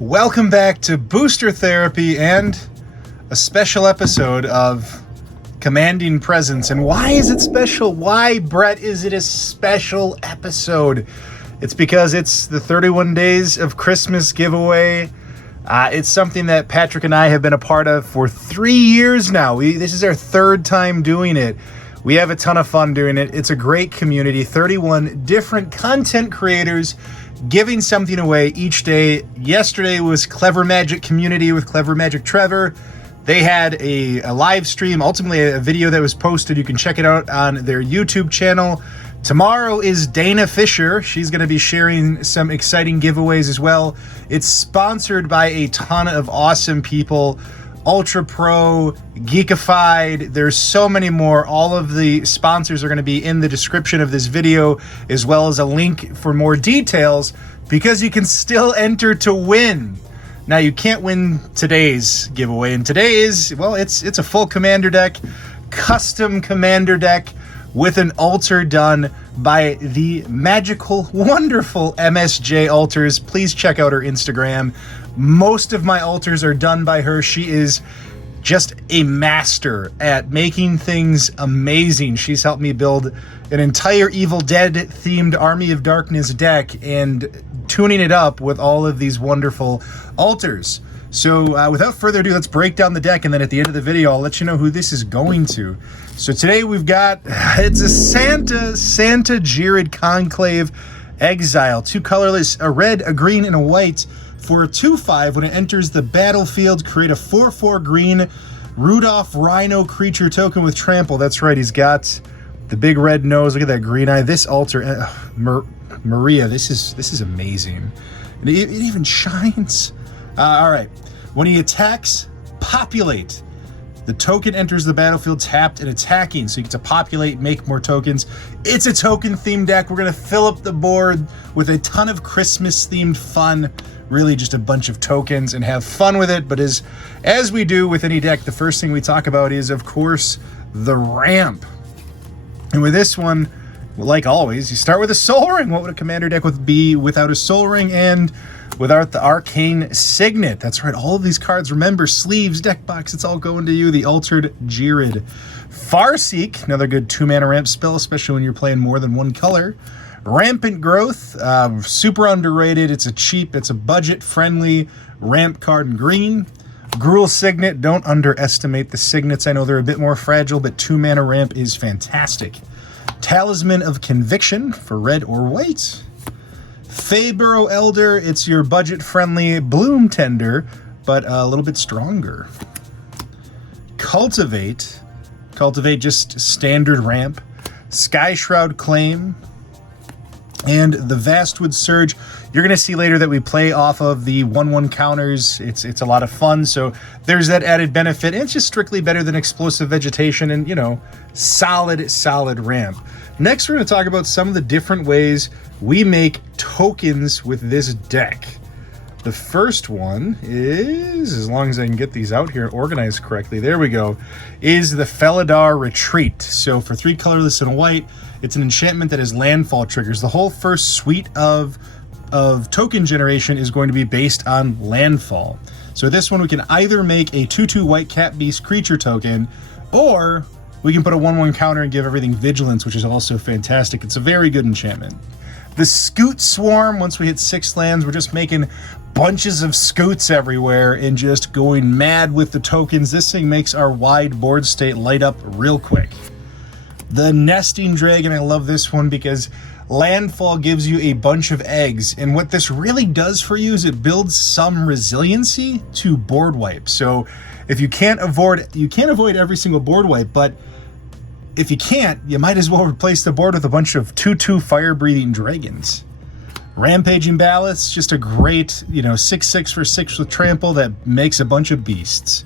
Welcome back to Booster Therapy and a special episode of Commanding Presence. And why is it special? Why, Brett, is it a special episode? It's because it's the 31 Days of Christmas giveaway. It's something that Patrick and I have been a part of for 3 years now. This is our third time doing it. We have a ton of fun doing it. It's a great community, 31 different content creators giving something away each day. Yesterday was Clever Magic Community with Clever Magic Trevor. They had a live stream, ultimately a video that was posted. You can check it out on their YouTube channel. Tomorrow is Dana Fisher. She's going to be sharing some exciting giveaways as well. It's sponsored by a ton of awesome people. Ultra Pro, Geekified, there's so many more. All of the sponsors are going to be in the description of this video, as well as a link for more details, because you can still enter to win. Now, you can't win today's giveaway, and today's, well, it's a full commander deck, custom commander deck with an altar done by the magical, wonderful MSJ Altars. Please check out her Instagram. Most of my altars are done by her. She is just a master at making things amazing. She's helped me build an entire Evil Dead themed Army of Darkness deck and tuning it up with all of these wonderful altars. So without further ado, let's break down the deck, and then at the end of the video, I'll let you know who this is going to. So today we've got, it's a Santa Jirid Conclave Exile. Two colorless, a red, a green, and a white. For a 2/5, when it enters the battlefield, create a 4/4 green Rudolph Rhino creature token with trample. That's right, he's got the big red nose. Look at that green eye. This altar, Maria, this is amazing. And it even shines. All right, when he attacks, populate. The token enters the battlefield tapped and attacking, so you get to populate, make more tokens. It's a token-themed deck. We're going to fill up the board with a ton of Christmas-themed fun. Really just a bunch of tokens and have fun with it. But as we do with any deck, the first thing we talk about is, of course, the ramp. And with this one, like always, you start with a Soul Ring. What would a commander deck be without a Soul Ring and without the Arcane Signet? That's right, all of these cards, remember, sleeves, deck box, it's all going to you. The Altered Jirid. Farseek, another good 2-mana ramp spell, especially when you're playing more than one color. Rampant Growth, super underrated. It's a budget-friendly ramp card in green. Gruul Signet, don't underestimate the Signets. I know they're a bit more fragile, but 2-mana ramp is fantastic. Talisman of Conviction for red or white. Feyburrow Elder, it's your budget-friendly Bloom Tender, but a little bit stronger. Cultivate, just standard ramp. Skyshroud Claim, and the Vastwood Surge. You're going to see later that we play off of the 1/1 counters. It's a lot of fun, so there's that added benefit. And it's just strictly better than Explosive Vegetation and, you know, solid ramp. Next, we're going to talk about some of the different ways we make tokens with this deck. The first one is, as long as I can get these out here and organized correctly, there we go, is the Felidar Retreat. So for 3 colorless and white, it's an enchantment that has landfall triggers. The whole first suite of token generation is going to be based on landfall. So this one, we can either make a 2/2 white cat beast creature token, or we can put a 1/1 counter and give everything vigilance, which is also fantastic. It's a very good enchantment. The Scoot Swarm, once we hit 6 lands, we're just making bunches of scoots everywhere and just going mad with the tokens. This thing makes our wide board state light up real quick. The Nesting Dragon, I love this one because landfall gives you a bunch of eggs, and what this really does for you is it builds some resiliency to board wipe. So if you can't avoid every single board wipe, but if you can't, you might as well replace the board with a bunch of 2/2 fire-breathing dragons. Rampaging Ballast, just a great, 6/6 for 6 with trample that makes a bunch of beasts.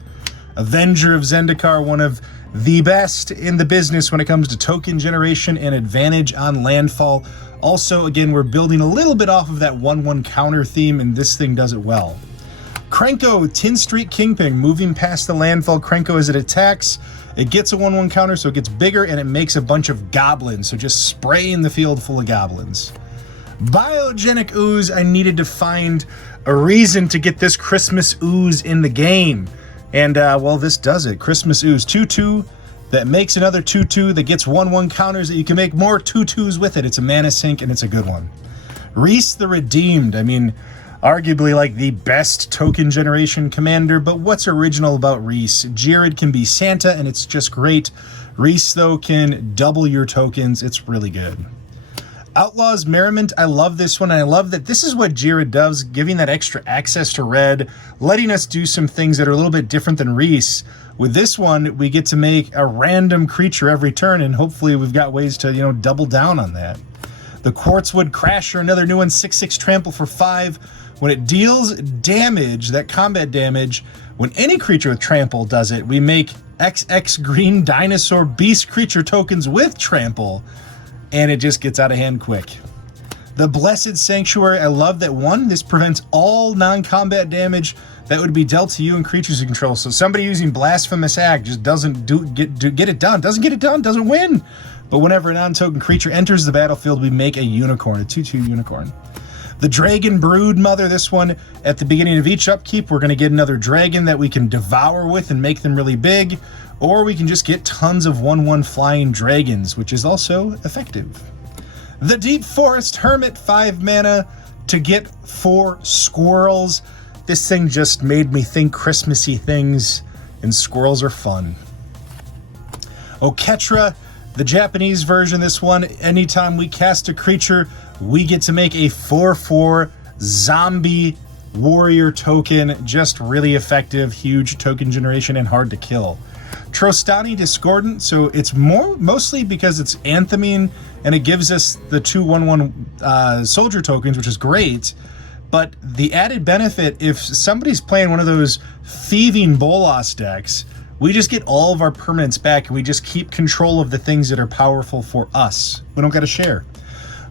Avenger of Zendikar, one of the best in the business when it comes to token generation and advantage on landfall. Also, again, we're building a little bit off of that 1/1 counter theme, and this thing does it well. Krenko, Tin Street Kingpin, moving past the landfall. Krenko, as it attacks, it gets a 1/1 counter, so it gets bigger, and it makes a bunch of goblins, so just spraying the field full of goblins. Biogenic Ooze, I needed to find a reason to get this Christmas Ooze in the game. And, well, this does it. Christmas Ooze 2/2 that makes another 2/2 that gets 1/1 counters that you can make more 2/2s with it. It's a mana sink and it's a good one. Reese the Redeemed. I mean, arguably like the best token generation commander, but what's original about Reese? Jared can be Santa and it's just great. Reese, though, can double your tokens. It's really good. Outlaws Merriment, I love this one. I love that this is what Jared does, giving that extra access to red, letting us do some things that are a little bit different than Reese. With this one, we get to make a random creature every turn, and hopefully we've got ways to, double down on that. The Quartzwood Crasher, another new one, 6/6 trample for 5. When it deals damage, that combat damage, when any creature with trample does it, we make XX green dinosaur beast creature tokens with trample, and it just gets out of hand quick. The Blessed Sanctuary, I love that one. This prevents all non-combat damage that would be dealt to you and creatures you control. So somebody using Blasphemous Act just doesn't get it done. Doesn't get it done, doesn't win. But whenever a non-token creature enters the battlefield, we make a unicorn, a 2/2 unicorn. The Dragon Brood Mother, this one, at the beginning of each upkeep, we're going to get another dragon that we can devour with and make them really big, or we can just get tons of 1/1 flying dragons, which is also effective. The Deep Forest Hermit, 5 mana to get 4 squirrels. This thing just made me think Christmassy things, and squirrels are fun. Oketra, the Japanese version, this one, anytime we cast a creature, we get to make a 4/4 zombie warrior token. Just really effective, huge token generation, and hard to kill. Trostani Discordant, so it's mostly because it's Anthemine, and it gives us the 2/1/1 soldier tokens, which is great. But the added benefit, if somebody's playing one of those thieving Bolas decks, we just get all of our permanents back, and we just keep control of the things that are powerful for us. We don't got to share.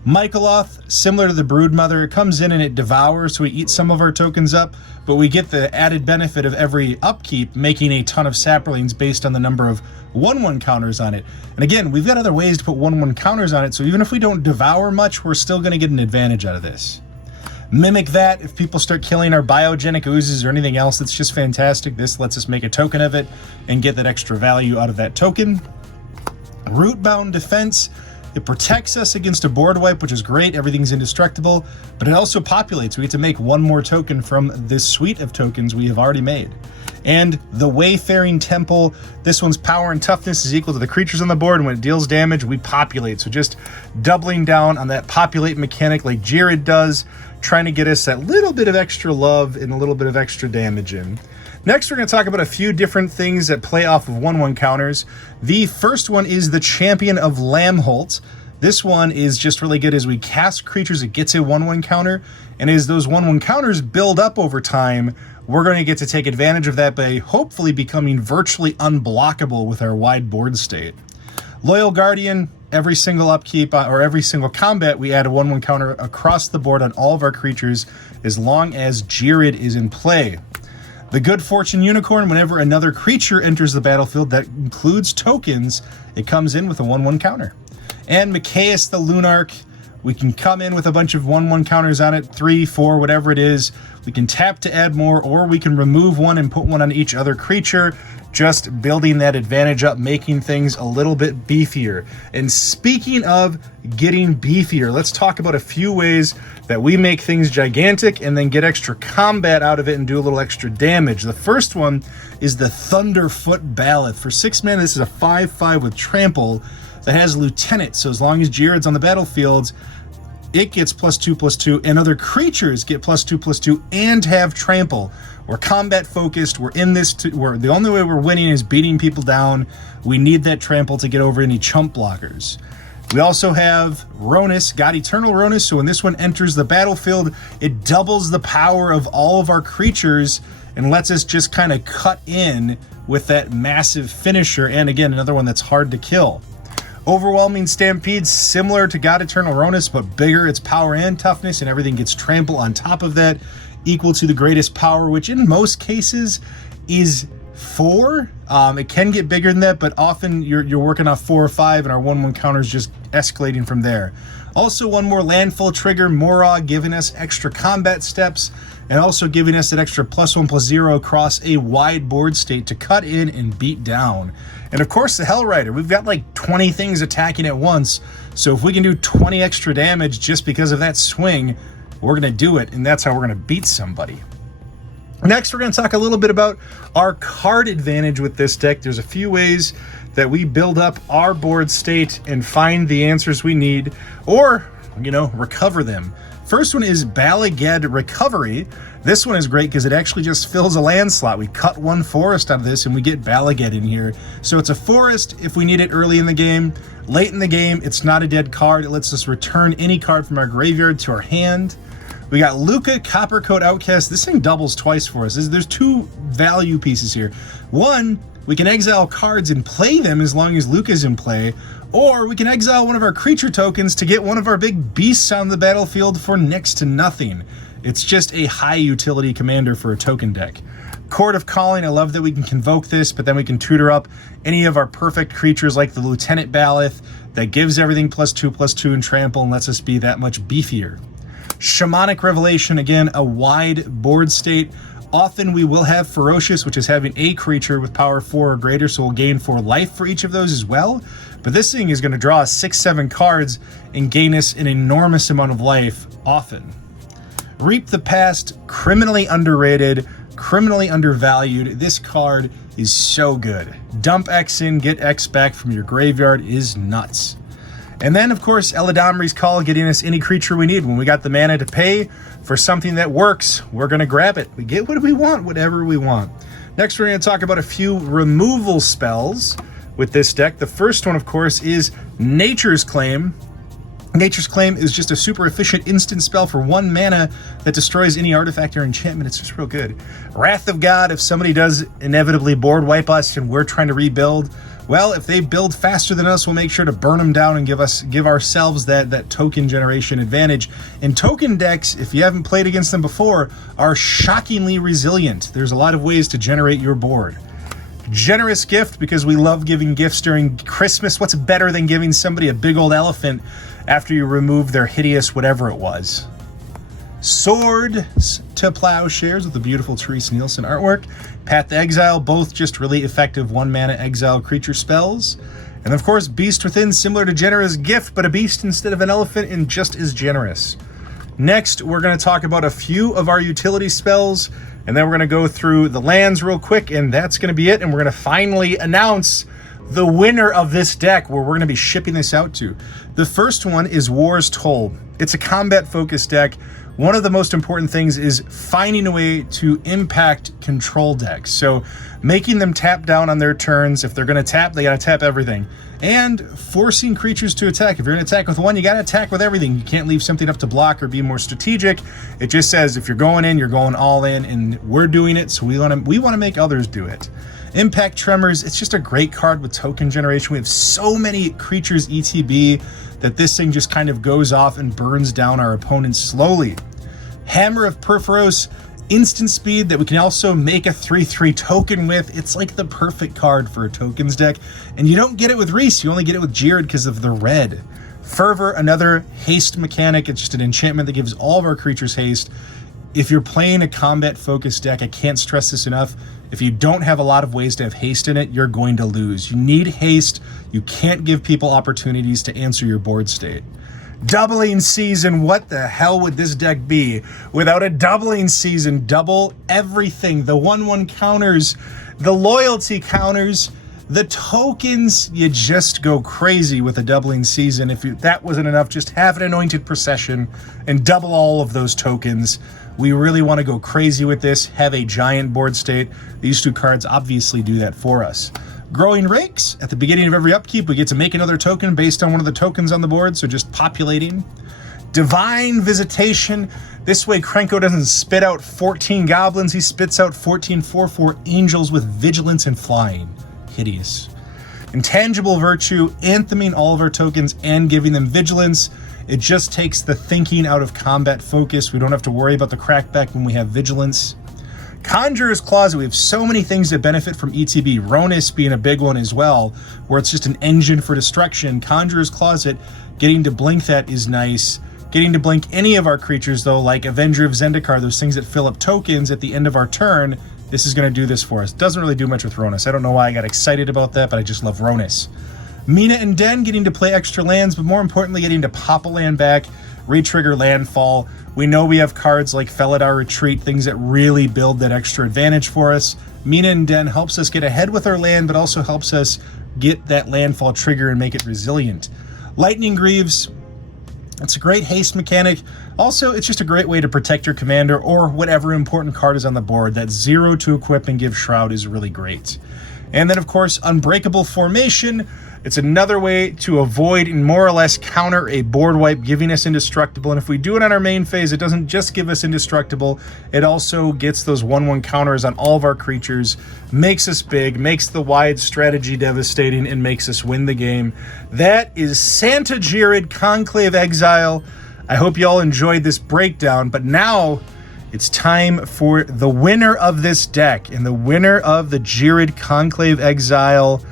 Michaeloth, similar to the Broodmother, it comes in and it devours, so we eat some of our tokens up, but we get the added benefit of every upkeep making a ton of saplings based on the number of 1/1 counters on it. And again, we've got other ways to put 1/1 counters on it, so even if we don't devour much, we're still going to get an advantage out of this. Mimic that, if people start killing our biogenic oozes or anything else, it's just fantastic. This lets us make a token of it and get that extra value out of that token. Rootbound Defense, it protects us against a board wipe, which is great. Everything's indestructible, but it also populates. We get to make one more token from this suite of tokens we have already made. And the Wayfaring Temple, this one's power and toughness is equal to the creatures on the board, and when it deals damage, we populate. So just doubling down on that populate mechanic like Jared does, trying to get us that little bit of extra love and a little bit of extra damage in. Next, we're going to talk about a few different things that play off of 1/1 counters. The first one is the Champion of Lamholt. This one is just really good as we cast creatures, it gets a 1/1 counter, and as those 1/1 counters build up over time, we're going to get to take advantage of that by hopefully becoming virtually unblockable with our wide board state. Loyal Guardian, every single upkeep or every single combat, we add a 1/1 counter across the board on all of our creatures as long as Jared is in play. The Good Fortune Unicorn, whenever another creature enters the battlefield that includes tokens, it comes in with a 1/1 counter. And Mikaeus the Lunarch, we can come in with a bunch of 1/1 counters on it, 3, 4, whatever it is. We can tap to add more, or we can remove one and put one on each other creature, just building that advantage up, making things a little bit beefier. And speaking of getting beefier, let's talk about a few ways that we make things gigantic and then get extra combat out of it and do a little extra damage. The first one is the Thunderfoot Ballad. For 6 mana, this is a 5/5 with trample that has Lieutenant, so as long as Jared's on the battlefield, it gets +2/+2, and other creatures get +2/+2 and have trample. We're combat focused. We're in this. The only way we're winning is beating people down. We need that trample to get over any chump blockers. We also have Ronus, got Eternal Ronus, so when this one enters the battlefield, it doubles the power of all of our creatures and lets us just kind of cut in with that massive finisher, and again, another one that's hard to kill. Overwhelming Stampede, similar to God Eternal Ronus, but bigger. Its power and toughness, and everything gets trample on top of that, equal to the greatest power, which in most cases is 4. It can get bigger than that, but often you're working off 4 or 5, and our 1/1 counter is just escalating from there. Also, one more landfall trigger, Morog, giving us extra combat steps, and also giving us that extra +1/+0 across a wide board state to cut in and beat down. And of course, the Hell Rider. We've got like 20 things attacking at once, so if we can do 20 extra damage just because of that swing, we're going to do it, and that's how we're going to beat somebody. Next, we're going to talk a little bit about our card advantage with this deck. There's a few ways that we build up our board state and find the answers we need, or, recover them. First one is Bala Ged Recovery. This one is great because it actually just fills a land slot. We cut 1 forest out of this and we get Bala Ged in here. So it's a forest if we need it early in the game. Late in the game, it's not a dead card. It lets us return any card from our graveyard to our hand. We got Luca, Coppercoat Outcast. This thing doubles twice for us. There's 2 value pieces here. One, we can exile cards and play them as long as Luca's in play, or we can exile one of our creature tokens to get one of our big beasts on the battlefield for next to nothing. It's just a high utility commander for a token deck. Court of Calling, I love that we can convoke this, but then we can tutor up any of our perfect creatures like the Lieutenant Baloth that gives everything +2/+2 and trample and lets us be that much beefier. Shamanic Revelation, again, a wide board state. Often we will have Ferocious, which is having a creature with power 4 or greater, so we'll gain 4 life for each of those as well. But this thing is going to draw us 6-7 cards and gain us an enormous amount of life often. Reap the Past, criminally underrated, criminally undervalued. This card is so good. Dump X in, get X back from your graveyard is nuts. And then, of course, Eladamri's Call, getting us any creature we need. When we got the mana to pay for something that works, we're going to grab it. We get what we want, whatever we want. Next, we're going to talk about a few removal spells with this deck. The first one, of course, is Nature's Claim. Nature's Claim is just a super efficient instant spell for 1 mana that destroys any artifact or enchantment. It's just real good. Wrath of God, if somebody does inevitably board wipe us and we're trying to rebuild, well, if they build faster than us, we'll make sure to burn them down and give ourselves that token generation advantage. And token decks, if you haven't played against them before, are shockingly resilient. There's a lot of ways to generate your board. Generous Gift, because we love giving gifts during Christmas. What's better than giving somebody a big old elephant after you remove their hideous whatever it was? Sword to Plowshares with the beautiful Therese Nielsen artwork. Path to Exile, both just really effective 1 mana exile creature spells. And of course, Beast Within, similar to Generous Gift, but a beast instead of an elephant and just as generous. Next, we're going to talk about a few of our utility spells, and then we're going to go through the lands real quick, and that's going to be it. And we're going to finally announce the winner of this deck, where we're going to be shipping this out to. The first one is War's Toll. It's a combat-focused deck. One of the most important things is finding a way to impact control decks. So making them tap down on their turns. If they're going to tap, they got to tap everything. And forcing creatures to attack. If you're going to attack with one, you got to attack with everything. You can't leave something up to block or be more strategic. It just says if you're going in, you're going all in, and we're doing it, so we want to make others do it. Impact Tremors, it's just a great card with token generation. We have so many creatures ETB that this thing just kind of goes off and burns down our opponents slowly. Hammer of Purphoros, instant speed that we can also make a 3/3 token with. It's like the perfect card for a tokens deck, and you don't get it with Reese, you only get it with Jared because of the red. Fervor, another haste mechanic. It's just an enchantment that gives all of our creatures haste. If you're playing a combat-focused deck, I can't stress this enough, if you don't have a lot of ways to have haste in it, you're going to lose. You need haste. You can't give people opportunities to answer your board state. Doubling Season, what the hell would this deck be without a Doubling Season? Double everything. The 1/1 counters, the loyalty counters, the tokens. You just go crazy with a Doubling Season. If that wasn't enough, just have an Anointed Procession and double all of those tokens. We really want to go crazy with this, have a giant board state. These 2 cards obviously do that for us. Growing Rakes, at the beginning of every upkeep, we get to make another token based on one of the tokens on the board, so just populating. Divine Visitation, this way Krenko doesn't spit out 14 goblins, he spits out 14 4/4 angels with vigilance and flying. Hideous. Intangible Virtue, antheming all of our tokens and giving them vigilance. It just takes the thinking out of combat focus. We don't have to worry about the crackback when we have vigilance. Conjurer's Closet, we have so many things that benefit from ETB. Ronus being a big one as well, where it's just an engine for destruction. Conjurer's Closet, getting to blink that is nice. Getting to blink any of our creatures, though, like Avenger of Zendikar, those things that fill up tokens at the end of our turn, this is going to do this for us. Doesn't really do much with Ronus. I don't know why I got excited about that, but I just love Ronus. Mina and Den getting to play extra lands, but more importantly, getting to pop a land back, re-trigger landfall. We know we have cards like Felidar Retreat, things that really build that extra advantage for us. Mina and Den helps us get ahead with our land, but also helps us get that landfall trigger and make it resilient. Lightning Greaves, it's a great haste mechanic. Also, it's just a great way to protect your commander or whatever important card is on the board. That 0 to equip and give Shroud is really great. And then, of course, Unbreakable Formation. It's another way to avoid and more or less counter a board wipe, giving us Indestructible. And if we do it on our main phase, it doesn't just give us Indestructible, it also gets those 1/1 counters on all of our creatures, makes us big, makes the wide strategy devastating, and makes us win the game. That is Santa Jirid Conclave Exile. I hope you all enjoyed this breakdown, but now it's time for the winner of this deck, and the winner of the Jirid Conclave Exile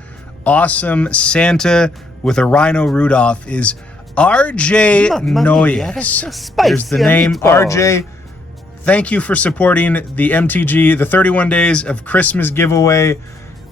awesome Santa with a Rhino Rudolph is RJ Noyes. There's the name, RJ. Thank you for supporting the MTG, the 31 Days of Christmas giveaway.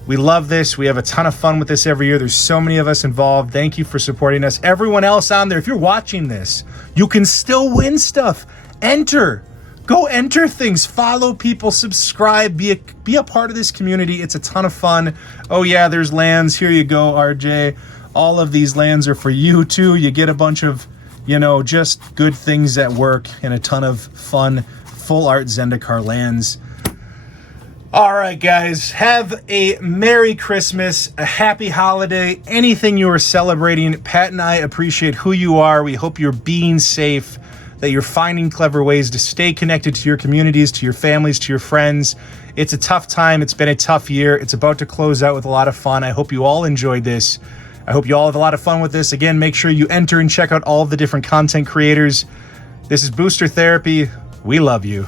We love this. We have a ton of fun with this every year. There's so many of us involved. Thank you for supporting us. Everyone else on there, if you're watching this, you can still win stuff. Enter. Go enter things, follow people, subscribe, be a part of this community. It's a ton of fun. Oh yeah, there's lands. Here you go, RJ. All of these lands are for you too. You get a bunch of, just good things that work and a ton of fun full art Zendikar lands. All right, guys, have a Merry Christmas, a happy holiday, anything you are celebrating. Pat and I appreciate who you are. We hope you're being safe, that you're finding clever ways to stay connected to your communities, to your families, to your friends. It's a tough time. It's been a tough year. It's about to close out with a lot of fun. I hope you all enjoyed this. I hope you all have a lot of fun with this. Again, make sure you enter and check out all of the different content creators. This is Booster Therapy. We love you.